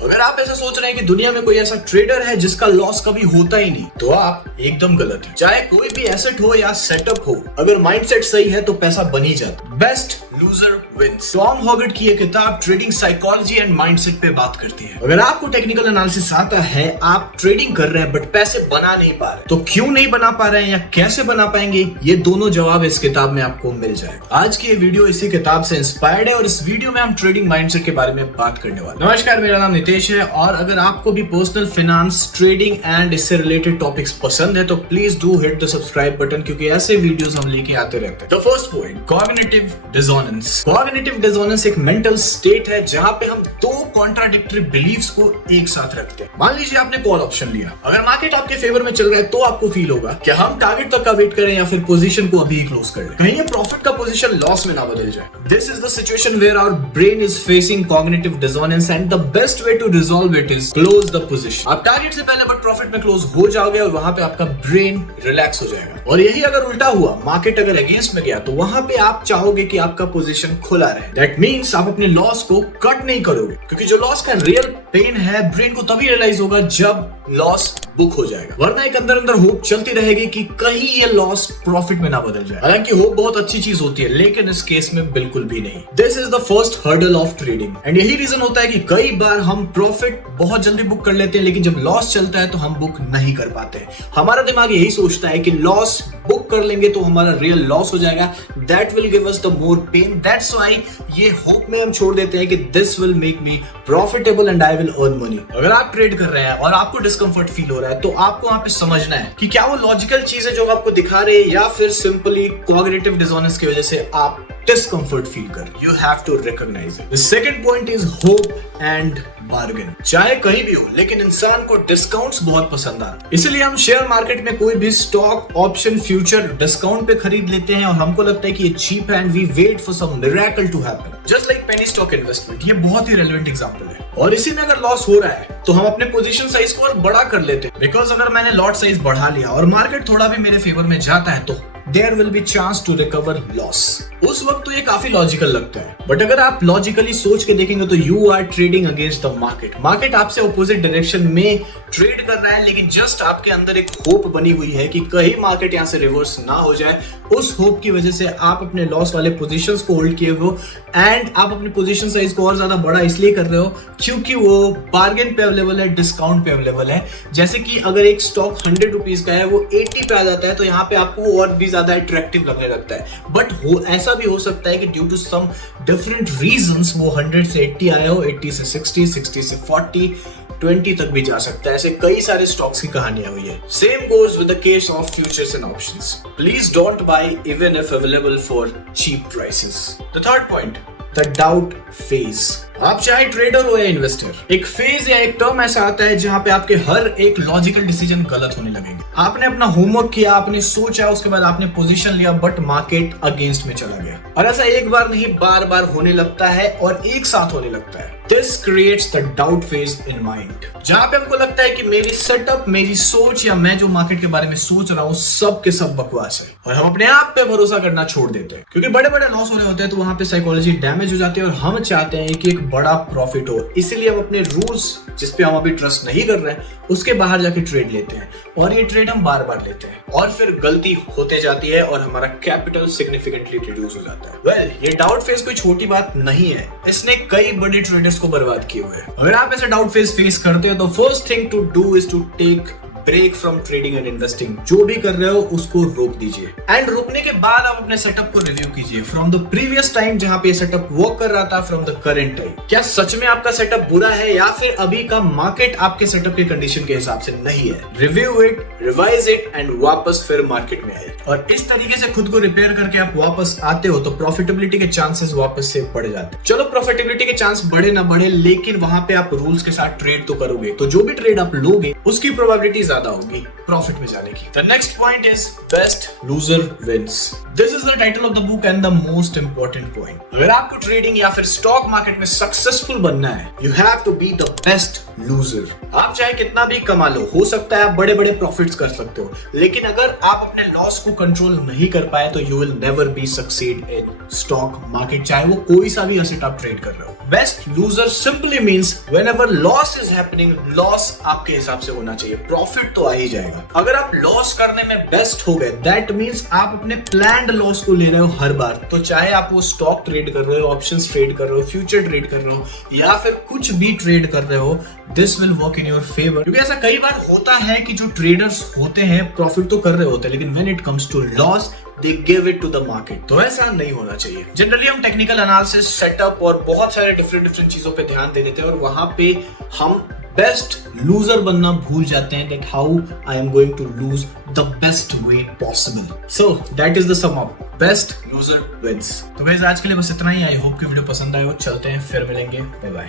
अगर आप ऐसा सोच रहे हैं कि दुनिया में कोई ऐसा ट्रेडर है जिसका लॉस कभी होता ही नहीं, तो आप एकदम गलत हैं। चाहे कोई भी एसेट हो या सेटअप हो, अगर माइंडसेट सही है तो पैसा बन ही जाता। Best loser wins. Tom Hougaard की ये किताब ट्रेडिंग साइकोलॉजी एंड माइंडसेट पे बात करती है। अगर आपको टेक्निकल एनालिसिस आता है, आप ट्रेडिंग कर रहे हैं बट पैसे बना नहीं पा रहे, तो क्यों नहीं बना पा रहे हैं या कैसे बना पाएंगे, ये दोनों जवाब इस किताब में आपको मिल जाएगा। आज की ये वीडियो इसी किताब से इंस्पायर्ड है और इस वीडियो में हम ट्रेडिंग माइंडसेट के बारे में बात करने वाले हैं। नमस्कार, मेरा नाम नितेश है और अगर आपको भी पर्सनल फाइनेंस, ट्रेडिंग एंड इससे रिलेटेड टॉपिक्स पसंद है तो please do hit the subscribe button, क्योंकि ऐसे वीडियोस हम लेके आते रहते हैं। The first point, cognitive dissonance. Cognitive dissonance एक मेंटल स्टेट है जहां पे हम दो कॉन्ट्राडिक्टरी बिलीफ्स को एक साथ रखते हैं। मान लीजिए आपने कॉल ऑप्शन लिया, अगर मार्केट आपके फेवर में चल रहा है तो आपको फील होगा कि हम टारगेट तक का वेट करें या फिर पोजीशन को अभी क्लोज कर लें, कहीं ये प्रॉफिट का पोजीशन लॉस में ना बदल जाए। This is the situation where our brain is facing cognitive dissonance and the best way to resolve it is close the position. आप टारगेट से पहले बट प्रॉफिट में क्लोज हो जाओगे और वहां पे आपका ब्रेन रिलैक्स हो जाएगा। और यही अगर उल्टा हुआ, मार्केट अगर अगेंस्ट में गया, तो वहां पे आप चाहोगे कि आपका पोजीशन खुला रहे। दैट मीन्स आप अपने लॉस को कट नहीं करोगे, क्योंकि जो लॉस का रियल पेन है ब्रेन को तभी रियलाइज होगा जब लॉस बुक हो जाएगा, वरना एक अंदर अंदर होप चलती रहेगी कि कहीं ये लॉस प्रॉफिट में ना बदल जाए। हालांकि होप बहुत अच्छी चीज होती है, लेकिन इस केस में बिल्कुल भी नहीं। This is the first hurdle of trading and यही रीजन होता है कि कई बार हम प्रॉफिट बहुत जल्दी बुक कर लेते हैं, लेकिन जब लॉस चलता है तो हम बुक नहीं कर पाते। हमारा दिमाग यही सोचता है कि लॉस बुक कर लेंगे तो हमारा रियल लॉस हो जाएगा, that will give us the more pen. That's why ये होप में हम छोड़ देते हैं कि this will make me profitable and I will earn money. अगर आप ट्रेड कर रहे हैं और आपको डिस्कंफर्ट फील हो रहा है, तो आपको वहां पे समझना है कि क्या वो लॉजिकल चीज है जो आपको दिखा रहे हैं या फिर सिंपली कॉग्निटिव डिसोनेंस की वजह से आप डिस्कंफर्ट फील कर। You have to recognize it. The second point is hope and bargain. चाहे कहीं भी हो, लेकिन इंसान को डिस्काउंट्स बहुत पसंद आते हैं, इसलिए हम शेयर मार्केट में कोई भी स्टॉक, ऑप्शन, फ्यूचर डिस्काउंट पे खरीद लेते हैं और हमको लगता है कि ये चीप है and we wait for some miracle to happen, just like penny stock investment. ये बहुत ही रेलेवेंट एग्जांपल है। और इसी में अगर लॉस हो रहा है तो हम अपने पोजीशन साइज को और बड़ा कर लेते हैं, बिकॉज अगर मैंने लॉट साइज बढ़ा लिया और मार्केट थोड़ा भी मेरे फेवर में जाता है तो there will be chance to recover loss. उस वक्त तो ये काफी लॉजिकल लगता है, बट अगर आप लॉजिकली सोच के देखेंगे तो you are trading against the market. Market आपसे ऑपोजिट डायरेक्शन में ट्रेड कर रहा है, लेकिन जस्ट आपके अंदर एक होप बनी हुई है कि कहीं मार्केट यहाँ से रिवर्स ना हो जाए। उस होप की वजह से आप अपने लॉस वाले पोजीशंस को होल्ड किए हो एंड आप अपनी पोजीशन साइज को और ज्यादा बड़ा इसलिए कर रहे हो क्योंकि वो बार्गेन पे अवेलेबल है, डिस्काउंट पे अवेलेबल है। जैसे कि अगर एक स्टॉक 100 रुपीज का है, वो 80 पे आ जाता है, तो यहाँ पे आपको और भी ज्यादा अट्रैक्टिव लगने लगता है। बट ऐसा भी हो सकता है कि due to some different reasons वो 100 से 80 आया हो, 80 से 60, 60 से 40, 20 तक भी जा सकता है। ऐसे कई सारे स्टॉक्स की कहानियां हुई है। Same goes with the case of futures and options. Please don't buy even if available for cheap prices. The third point, the doubt phase. आप चाहे ट्रेडर हो या इन्वेस्टर, एक फेज या एक टर्म ऐसा आता है जहां पे आपके हर एक लॉजिकल डिसीजन गलत होने लगेंगे। आपने अपना होमवर्क किया, आपने सोचा, उसके बाद आपने पोजीशन लिया, बट मार्केट अगेंस्ट में चला गया। और ऐसा एक बार नहीं, बार बार होने लगता है और एक साथ होने लगता है। This creates the doubt phase in mind, जहां पे हमको लगता है कि मेरी सेटअप, मेरी सोच या मैं जो मार्केट के बारे में सोच रहा हूँ सब के सब बकवास है, और हम अपने आप पे भरोसा करना छोड़ देते हैं। क्योंकि बड़े बड़े लॉस हो रहे होते हैं तो वहां पे साइकोलॉजी डैमेज हो जाती है और हम चाहते हैं कि एक बड़ा प्रॉफिट हो, इसीलिए हम अपने रूल्स जिसपे हम अभी ट्रस्ट नहीं कर रहे हैं उसके बाहर जाके ट्रेड लेते हैं, और ये ट्रेड हम बार बार लेते हैं और फिर गलती होते जाती है और हमारा कैपिटल सिग्निफिकेंटली रिड्यूस हो जाता है। वेल, ये डाउट फेज कोई छोटी बात नहीं है, इसने कई बड़े ट्रेडर्स को बर्बाद किए हुए हैं। अगर आप ऐसा डाउट फेज फेस करते हो तो first thing to do is to take break from trading and investing. जो भी कर रहे हो उसको रोक दीजिए एंड रोकने के बाद आप अपने सेटअप को रिव्यू कीजिए फ्रॉम द प्रीवियस टाइम जहां पे सेटअप वर्क कर रहा था, फ्रॉम द करंट टाइम। क्या सच में आपका सेटअप बुरा है या फिर अभी का मार्केट आपके सेटअप के कंडीशन के हिसाब से नहीं है? Review it, revise it and वापस फिर मार्केट में आए। और इस तरीके से खुद को रिपेयर करके आप वापस आते हो तो प्रॉफिटेबिलिटी के चांसेस वापस से बढ़ जाते हैं। चलो प्रॉफिटेबिलिटी के चांस बढ़े ना बढ़े, लेकिन वहां पे आप रूल्स के साथ ट्रेड तो करोगे, तो जो भी ट्रेड आप लोगे उसकी प्रोबेबिलिटी ज्यादा होगी प्रॉफिट में जाने की। The next point is best loser wins. This is the title of the book and the most important point. अगर आपको ट्रेडिंग या फिर स्टॉक मार्केट में सक्सेसफुल बनना है, you have to be the best loser. आप चाहे कितना भी कमा लो, हो सकता है आप बड़े बड़े प्रॉफिट्स कर सकते हो, लेकिन अगर आप अपने लॉस को कंट्रोल नहीं कर पाए तो you will never be succeed in stock market, चाहे वो कोई सा भी एसेट आप ट्रेड कर रहे हो। Best loser simply means whenever loss is happening, loss आपके हिसाब से होना चाहिए, प्रॉफिट तो आ ही जाएगा। अगर आप लॉस करने में बेस्ट हो गए, दैट मींस आप अपने प्लान्ड लॉस को ले रहे हो हर बार। तो चाहे आप वो स्टॉक ट्रेड कर रहे हो, ऑप्शंस ट्रेड कर रहे हो, फ्यूचर ट्रेड कर रहे हो या फिर कुछ भी ट्रेड कर रहे हो, this will work in your favour. क्योंकि ऐसा कई बार होता है कि जो ट्रेडर्स होते हैं प्रॉफिट तो कर रहे होते हैं, लेकिन when it comes to loss they give it to the market। तो ऐसा नहीं होना चाहिए। जनरली हम टेक्निकल एनालिसिस, सेटअप और बहुत सारे डिफरेंट चीजों पे ध्यान दे देते हैं और वहां पे हम बेस्ट लूजर बनना भूल जाते हैं, that how I am going to lose the best way possible। So that is the sum up, best loser wins। तो गाइस आज के लिए बस इतना ही। आई होप कि वीडियो पसंद आए हो। चलते हैं, फिर मिलेंगे, बाय बाय।